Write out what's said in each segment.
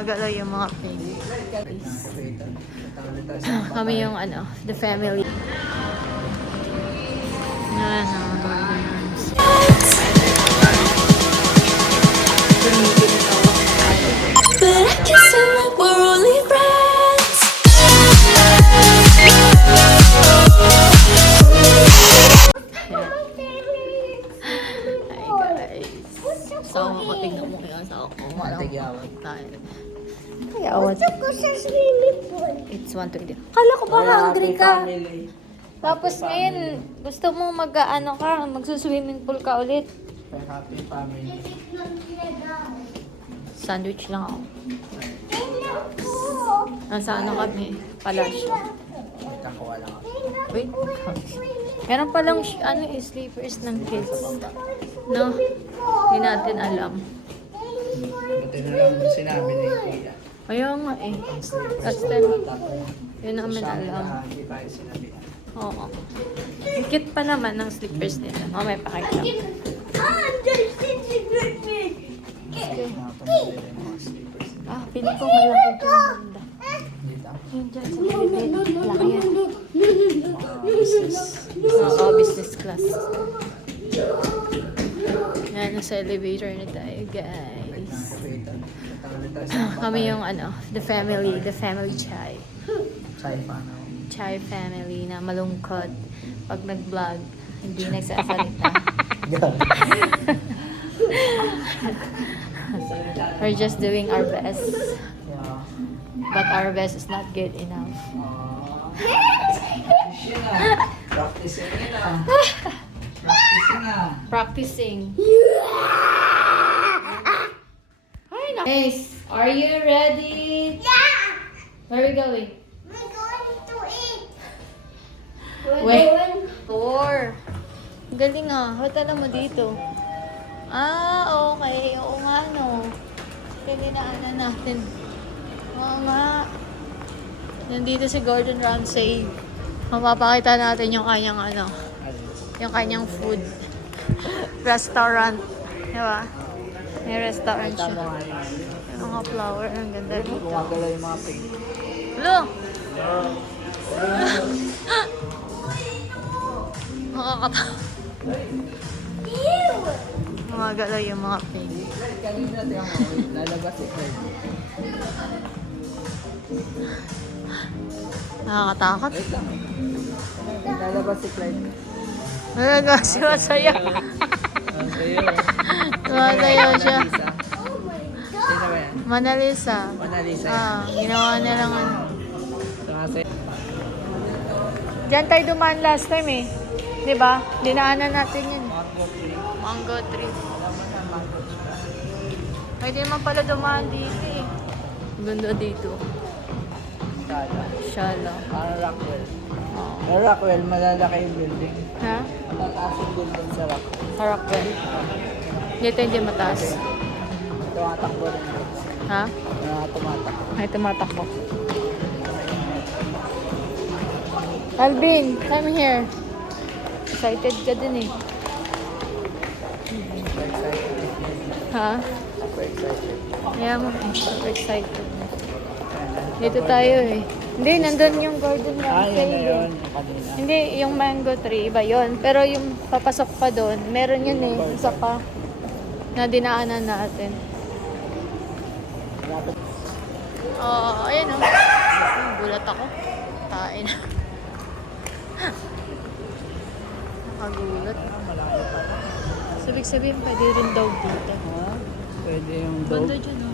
Gumagalaw yung mga pig. Kami yung the family. But I can still like we're only friends. Hi guys. So, tingnan mo yung sa ako. Matigyawan. Kayawat. Gusto ko sa swimming pool. It's 1:20. Kala ko ba hungry ka? Family. Tapos ngayon, gusto mo magsuswimming pool ka ulit. Happy family. Sandwich lang ako. Tingnan po. Nasa kami? Palasyo. Nagkakawa lang ako. Wait. Meron palang sleepers ng kids. No? Hindi natin alam. Buti na lang sinabi ni Kuya. Ayaw nga eh. Last time, yun namin Siya alam. na hindi tayo sinabihan. Oo. Cute pa naman ng slippers nila. Mamaya pakita. There's secret me. Ah, pili ko malaki dyan banda. Dito. Yun dyan sa bibig. Laki yan. Business. Oo, business class. Yan, nasa elevator na tayo, guys. Kami yung the family chai. Chai paano? Chai family na malungkot. Pag nag-vlog, hindi nagsasalita. We're just doing our best. Yeah. But our best is not good enough. Practicing na. Practicing na. Practicing. Guys, are you ready? Yeah. Where are we going? We're going to eat. Wait. Tour. Galing ah. Ba't alam mo dito? Ah, okay. Oo nga, no. Pininaanan natin. Oo nga. Nandito si Gordon Ramsay. Mapapakita natin yung kanyang yung kanyang food. Restaurant. Diba? May restaurant siya. Yung mga flower. Ang ganda dito. Gumagalaw yung mga pig. Hello! Makakatawa. Gumagalaw yung mga pig. Kanina natin ang lalabas si Fred. Nakakatakot. Wait lang. Lalabas si Fred. Nalagay siya masaya. Ang sayo. Sumasayaw siya. Sino ba yan? Mona Lisa. Mona Lisa yan. Ah, ginawa na lang Sumasayo. Diyan tayo dumaan last time eh. Diba? Dinaanan natin yun. Mango tree. Mango tree. Alam mo na mango tree. Pwede naman pala dumaan dito eh. Ganda dito. Sala. Shala. Parang Rockwell. Oh. Sa Rockwell, malalaki yung building. Ha? Mataas yung building sa Rockwell. Harapwell. Dito hindi mataas. Tumatakbo rin doon. Ha? Tumatakbo. Ay, tumatakbo. Alvin, come here. Excited ka din eh. Super excited. Ha? Super excited. Kaya mo eh. Super excited. Dito tayo eh. Hindi, nandun yung Gordon Ah, Ramsay. yun na eh. yun. Yung kanina. Hindi, yung mango tree, iba yun. Pero yung papasok pa doon, meron yun eh. Isa pa na dinaanan natin. Malapit. Oo, ayan o. Gulat ako. Tain. Nakagulat. Malapit pa. Sabihin pwede rin daw dito. Ha? Pwede yung dog. Banda dyan o.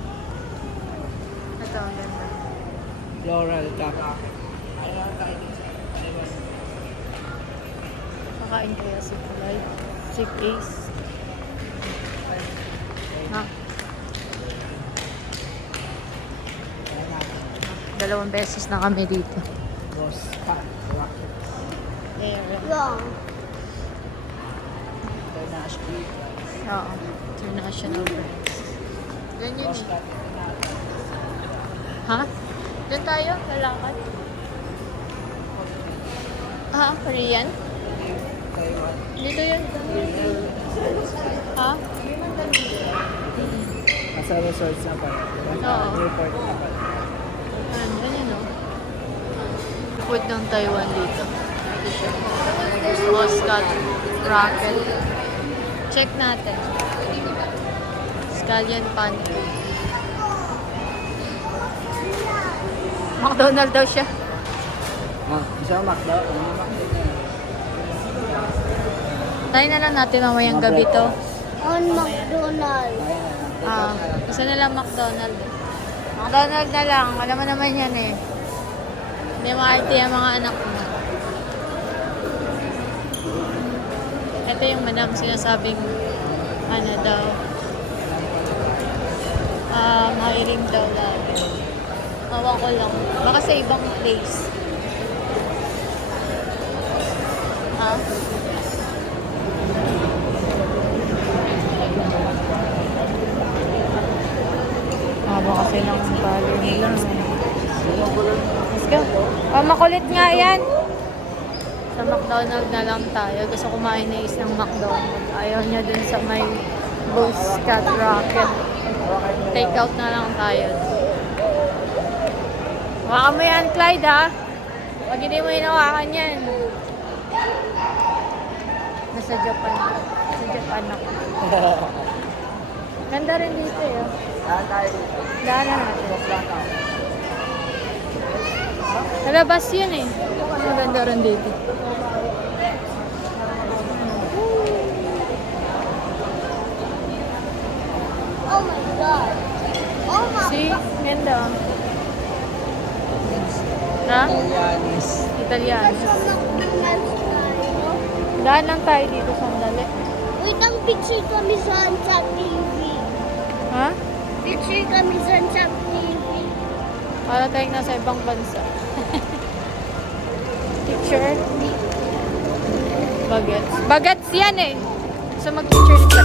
Ito, ang ganda. Floral cup. Makain kaya si Kulay. Si Ace. Ha? 2 beses na kami dito. Rose cup. Rocket. There. Long. International. Oo. International brands. Ganyan Rose eh. cup. Ha? Doon tayo? Lalakad? Ha? Korean? Taiwan. Dito yun. Ha? Mas nasa resorts na pala. Diba? Oo. Airport na pala. Yan o. Food ng Taiwan dito. Ito siya. Muscat rocket. Check natin. Scallion pancake. McDonald daw siya. Ah, isang McDo. Ano McDo? Tayo na lang natin mamayang gabi to. On McDonald's. Gusto nila McDonald. McDonald na lang. Alam mo naman yan eh. Hindi maarte ang mga anak mo. Ito yung madam sinasabing ano daw. Hiring daw lagi. Mawa ko lang. Baka sa ibang place. Ha? Haba kasi ng bali nila. Let's go. Makulit nga yan. Sa McDonald's na lang tayo. Gusto kumain na is ng McDonald's. Ayaw niya dun sa may Muscat Rocket. Take out na lang tayo. Hawakan mo yan, Clyde, ha? Pag hindi mo hinawakan yan. Nasa Japan. Sa Japan ako. Ganda rin dito, eh. Saan tayo dito? Daan na natin. Lang ako. Sa labas yun, eh. Ang ganda rin dito. Oh my God. Oh my See? Ganda. Ha? Italianis. Italiano. Sa McDonald's tayo. Daan lang tayo dito sandali. Wait, ang picture kami sa Ansak TV. Ha? Picture kami sa Ansak TV. Para tayong nasa ibang bansa. Picture? Bagets. Bagets yan eh. So mag-picture nito.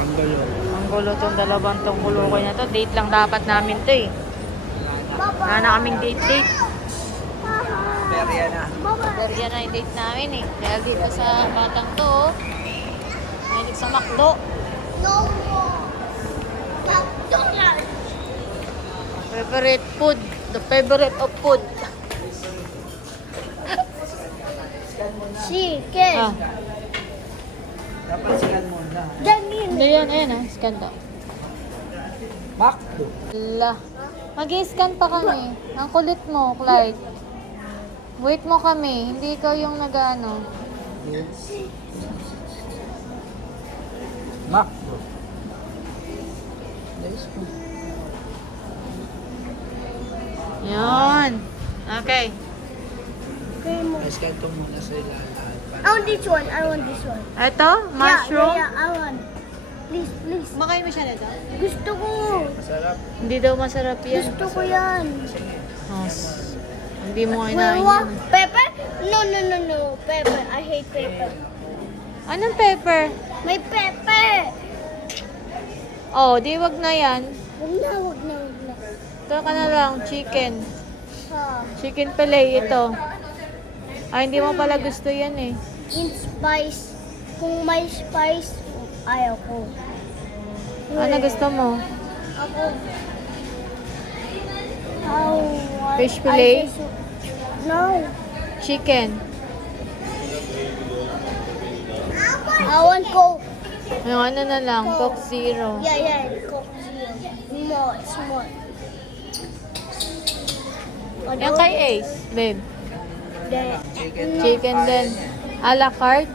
Ang gulo. Ang gulo tong dalawang tong bulukoy na to. Date lang dapat namin to eh. Wala na kaming date. Perya na. Pero yan na yung date namin eh. Dahil dito sa batang to, oh. Mahilig sa McDo. No more. McDonald's. Favorite food. The favorite of food. Chicken. Ah. Dapat siyan muna. Dali. Hindi yan, ayan ah. Scan daw. McDo. La. Mag-scan pa kami. Ang kulit mo, Clyde. Wait mo kami. Hindi ikaw yung nag-ano. McDo. Nice po. Yun. Okay. Okay mo. Scan to muna sa ilalim. I want this one. I want this one. Ito, mushroom. Yeah, I want. Please, please. Makain mo siya nito? Gusto ko. Masarap. Hindi daw masarap yan. Gusto ko yan. Oh, hindi mo Wait, kinain what? yan. Pepper? No. Pepper. I hate pepper. Anong pepper? May pepper. Oh, di wag na yan. Wag na. Ito ka na lang, chicken. Ha. Chicken fillet ito. Ay, hindi mo pala gusto yan eh. In spice. Kung may spice, ayaw ko. Ano gusto mo? Ako. How? Fish fillet? No. Chicken. I want Coke. Yung ano na lang, Coke Zero. Yeah. Coke Zero. Small. Yung kay Ace, babe. Chicken. Chicken din. A la carte?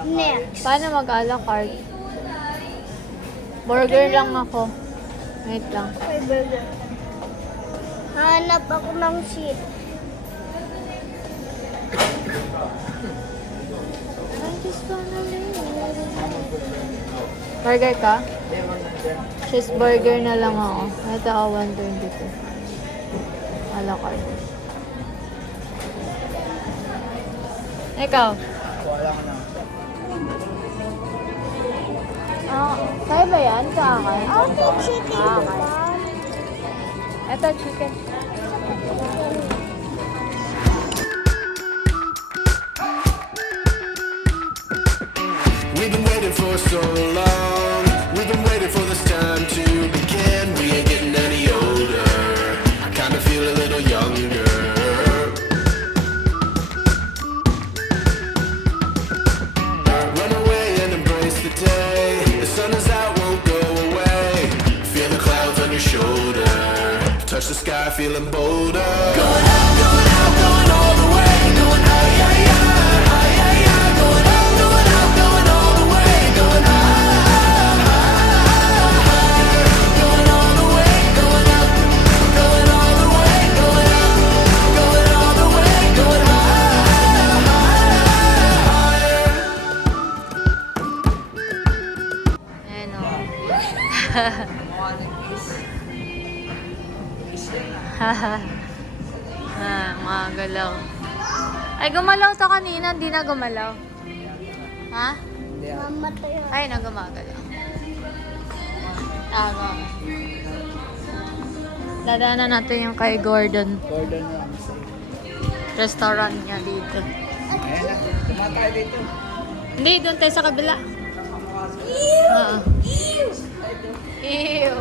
Next. Paano mag a la carte? Burger lang ako. Wait lang. Okay, burger. Hanap ako ng seat. Burger ka? Cheeseburger na lang ako. Ito ako 122. A la carte. Ikaw? Wala ka na. Kaya ba yan? Kaakay? Ito chicken, Kaakay. Mom. Ito, chicken. We've been waiting for so long. We've been waiting for this time to begin. We ain't getting any older. I kinda feel a little younger. Run away and embrace the day. The sun is out, won't go away. Feel the clouds on your shoulder. Touch the sky, feeling bolder. Going out, going out, going all the way. Going out, yeah, yeah, yeah, yeah. Going out, going out, going all the way. Going high, going all the way. Going out, going all the way. Going out, going all the way. Going higher. Ayan o. Mukha ng kiss. Kiss yan Mga galaw. Ay, gumalaw to kanina. Hindi na gumalaw. Ha? Hindi Mama, tayo. Ay, nagumagalaw. Tama. Dadaanan natin yung kay Gordon. Gordon Ramsay. Restaurant niya dito. Ayan na. Tumatay dito. Hindi, doon tayo sa kabila. Oo. Ew.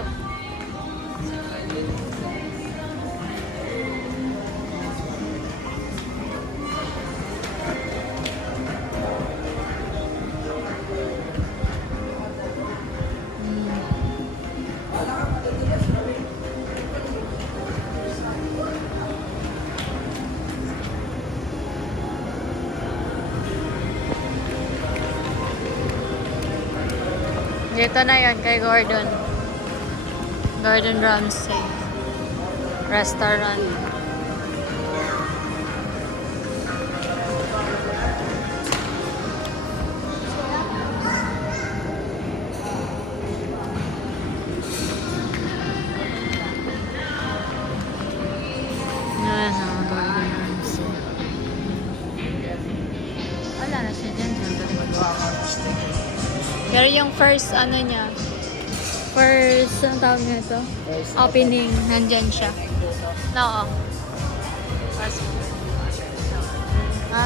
Dito na yon kay Gordon. Gordon Ramsay. Restaurant. Gordon Ramsay. Wala na siya dyan. Pero yung first niya, first, ang tawag nito? Opening, nandyan siya. No. Ha?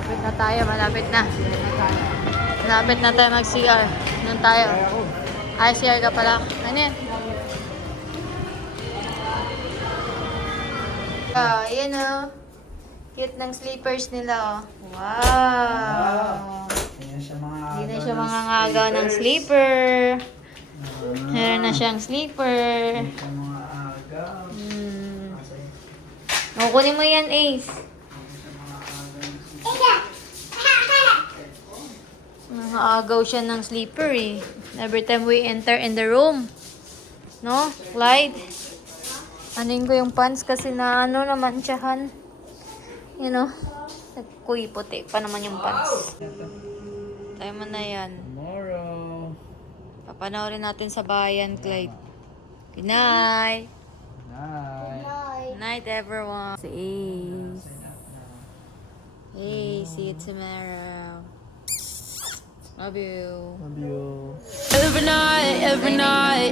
Malapit na tayo, malapit na. Malapit na tayo mag-CR. Doon tayo. Ay, CR ka pala. Ano yan? Ayan o. Cute ng sleepers nila, oh. Wow! Hindi na siya mga Hindi na siya mangangagaw ng sleeper. Meron na siyang sleeper. Hindi siya mga agaw. Kasi Kukunin mo yan, Ace. Nangagaw siya ng sleeper, eh. Every time we enter in the room. No? Clyde? Anuin ko yung pants kasi na naman siyahan. You know? Nagkuy puti pa naman yung pants. Tayo mo na yan. tomorrow. Papanoorin natin sa bayan, Clyde. Good night! Night. Good night, everyone. Si Ace. Hey, see you tomorrow. Love you. Love you. Every night, every night.